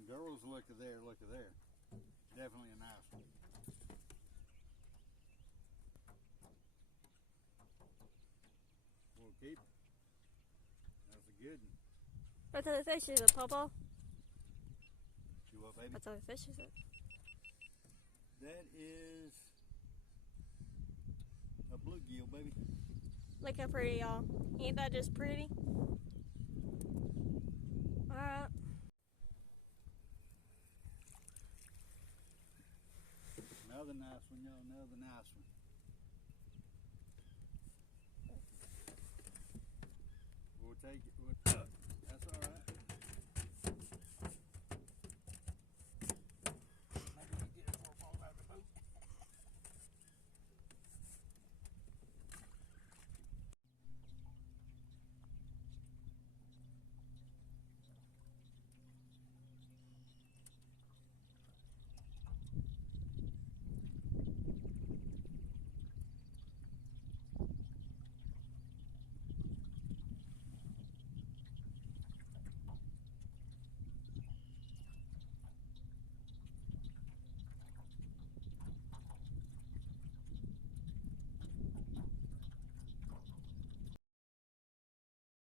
And girls, look at there, look at there. Definitely a nice one. We'll keep it. That's a good one. What type of fish is it, Papa? You what, baby? What type of fish is it? That is a bluegill, baby. Look how pretty, y'all. Ain't that just pretty? Alright. Another nice one, y'all. Another nice one. We'll take it.